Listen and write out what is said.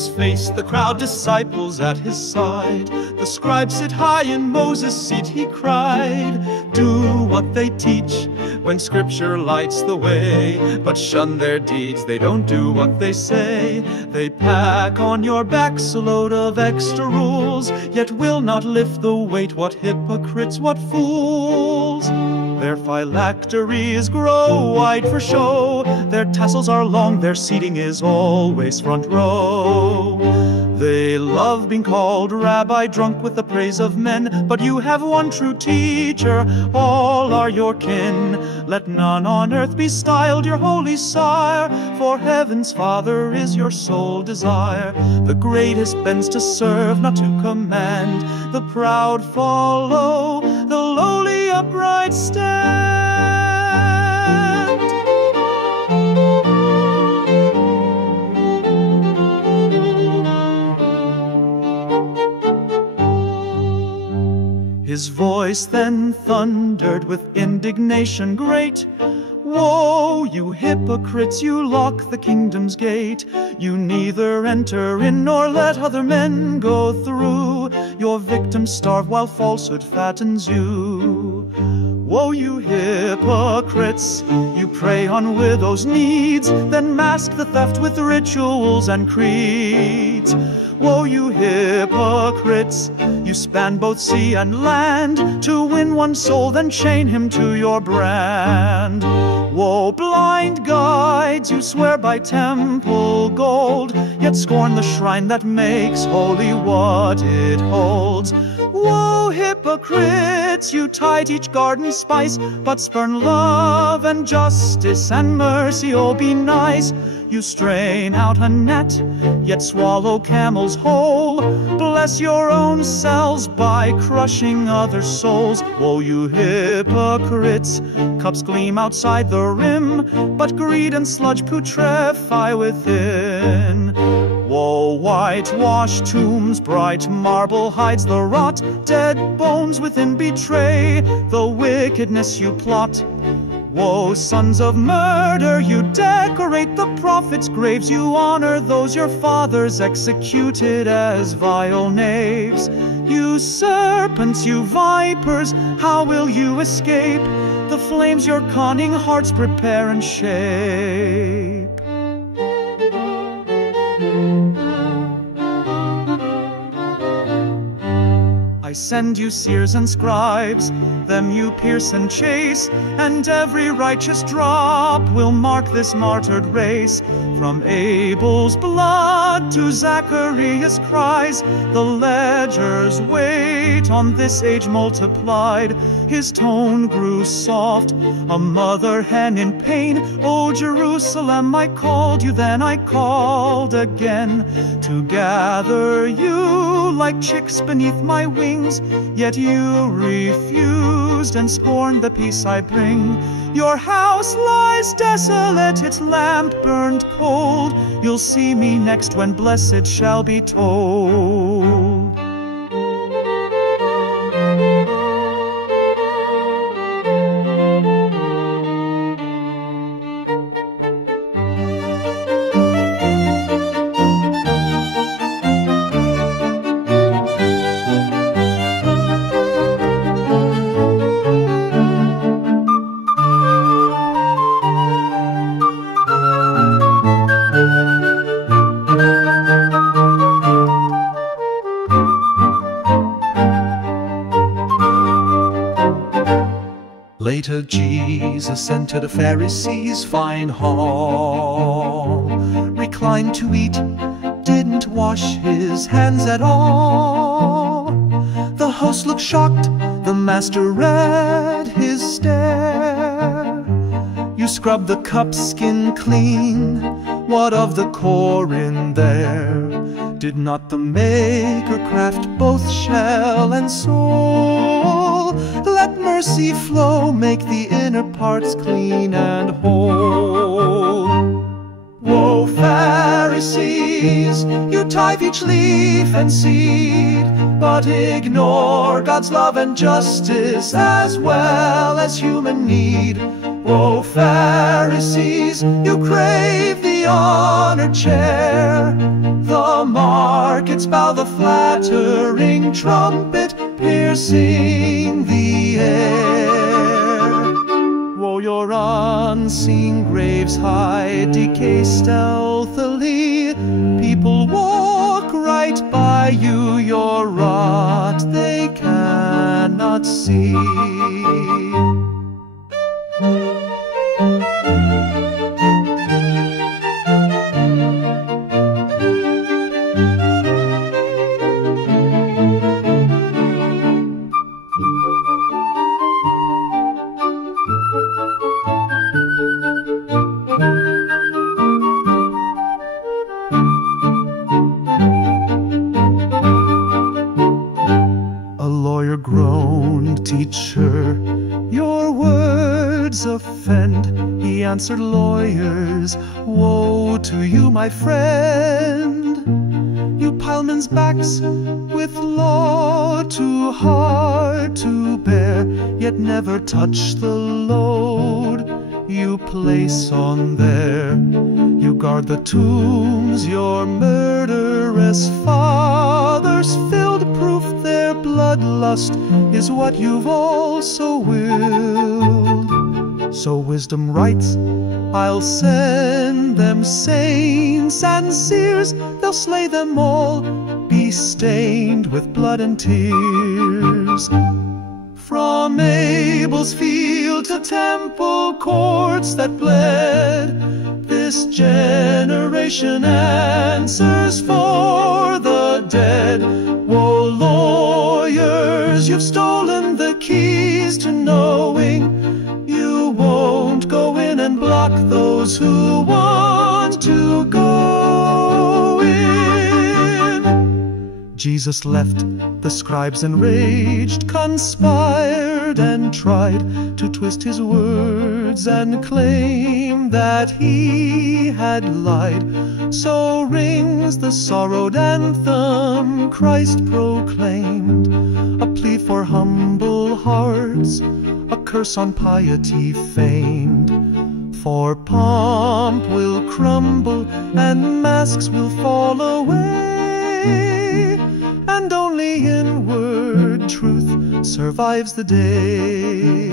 Jesus faced the crowd, disciples at his side. The scribes sit high, in Moses' seat he cried, "Do what they teach when scripture lights the way, but shun their deeds, they don't do what they say. They pack on your backs a load of extra rules, yet will not lift the weight. What hypocrites, what fools! Their phylacteries grow wide for show, their tassels are long, their seating is always front row. They love being called rabbi, drunk with the praise of men, but you have one true teacher, all are your kin. Let none on earth be styled your holy sire, for heaven's Father is your sole desire. The greatest bends to serve, not to command. The proud follow, the lowly upright stand." His voice then thundered with indignation great, "Woe, you hypocrites, you lock the kingdom's gate. You neither enter in nor let other men go through. Your victims starve while falsehood fattens you. Woe, you hypocrites, you prey on widows' needs, then mask the theft with rituals and creeds. Woe, you hypocrites, you span both sea and land to win one soul, then chain him to your brand. Woe, blind guides, you swear by temple gold, yet scorn the shrine that makes holy what it holds. Woe, hypocrites, you tithe each garden spice, but spurn love and justice and mercy. Oh, be nice. You strain out a net, yet swallow camels whole. Bless your own selves by crushing other souls. Woe, you hypocrites, cups gleam outside the rim, but greed and sludge putrefy within. Woe, whitewashed tombs, bright marble hides the rot. Dead bones within betray the wickedness you plot. Woe, sons of murder, you decorate the prophets' graves. You honor those your fathers executed as vile knaves. You serpents, you vipers, how will you escape the flames your conning hearts prepare and shape? I send you seers and scribes, them you pierce and chase, and every righteous drop will mark this martyred race. From Abel's blood to Zacharias' cries, the ledger's weight on this age multiplied. His tone grew soft, a mother hen in pain. O Jerusalem, I called you then, I called again, to gather you like chicks beneath my wings, yet you refused and scorned the peace I bring. Your house lies desolate, its lamp burned cold. You'll see me next when blessed shall be told. Later Jesus entered a Pharisee's fine hall, reclined to eat, didn't wash his hands at all. The host looked shocked, the master read his stare. You scrubbed the cup skin clean, what of the core in there? Did not the Maker craft both shell and soul? Let mercy flow, make the inner parts clean and whole. Woe, Pharisees, you tithe each leaf and seed, but ignore God's love and justice as well as human need. Woe, Pharisees, you crave the honored chair, the markets bow the flattering trumpet, piercing the air. Woe, your unseen graves hide decay stealthily. People walk right by you, your rot they cannot see. Groaned, "Teacher, your words offend." He answered, "Lawyers, woe to you, my friend. You pile men's backs with law too hard to bear, yet never touch the load you place on there. You guard the tombs your murderous fathers filled, proof their bloodlust is what you've also willed. So wisdom writes, I'll send them saints and seers, they'll slay them all, be stained with blood and tears. From Abel's field to temple courts that bled, this generation answers for the dead. Woe, lawyers, you've stolen the keys to knowing. You won't go in and block those who want to go in. Jesus left, the scribes enraged conspired and tried to twist his words and claim that he had lied. So rings the sorrowed anthem Christ proclaimed, a plea for humble hearts, a curse on piety feigned. For pomp will crumble and masks will fall away, and only inward truth survives the day.